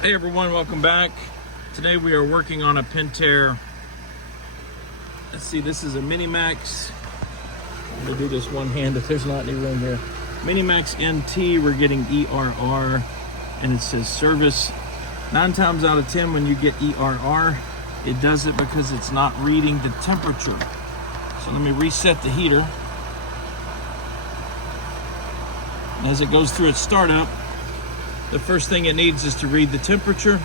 Hey everyone, welcome back. Today we are working on a Pentair. Let's see, this is a Minimax. I'm gonna do this one hand if there's not any room here. Minimax NT, we're getting ERR and it says service. 9 times out of 10 when you get ERR, it does it because it's not reading the temperature. So let me reset the heater. As it goes through its startup, the first thing it needs is to read the temperature,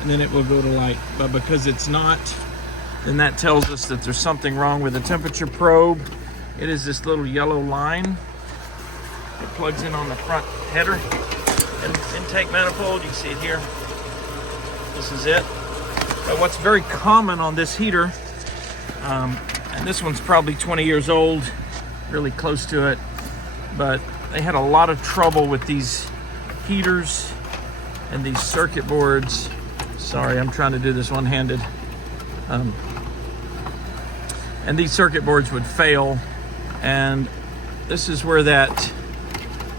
and then it will go to light. But because it's not, then that tells us that there's something wrong with the temperature probe. It is this little yellow line. It plugs in on the front header and intake manifold. You can see it here. This is it. But what's very common on this heater, and this one's probably 20 years old, really close to it, but they had a lot of trouble with these heaters and these circuit boards. Sorry, I'm trying to do this one-handed. And these circuit boards would fail, and this is where that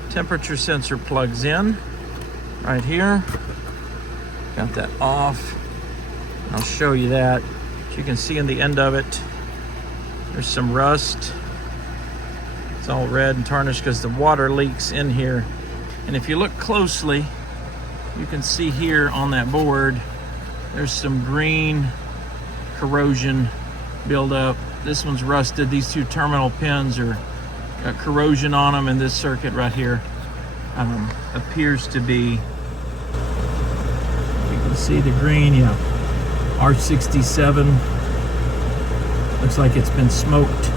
temperature sensor plugs in, right here. Got that off. I'll show you that. As you can see in the end of it, there's some rust. It's all red and tarnished because the water leaks in here. And if you look closely, you can see here on that board, there's some green corrosion buildup. This one's rusted. These two terminal pins are got corrosion on them, and this circuit right here appears to be, you can see the green, yeah, R67. Looks like it's been smoked.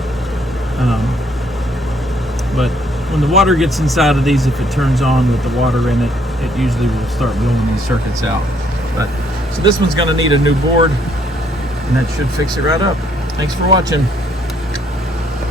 But when the water gets inside of these, if it turns on with the water in it, it usually will start blowing these circuits out. But so this one's going to need a new board, and that should fix it right up. Thanks for watching.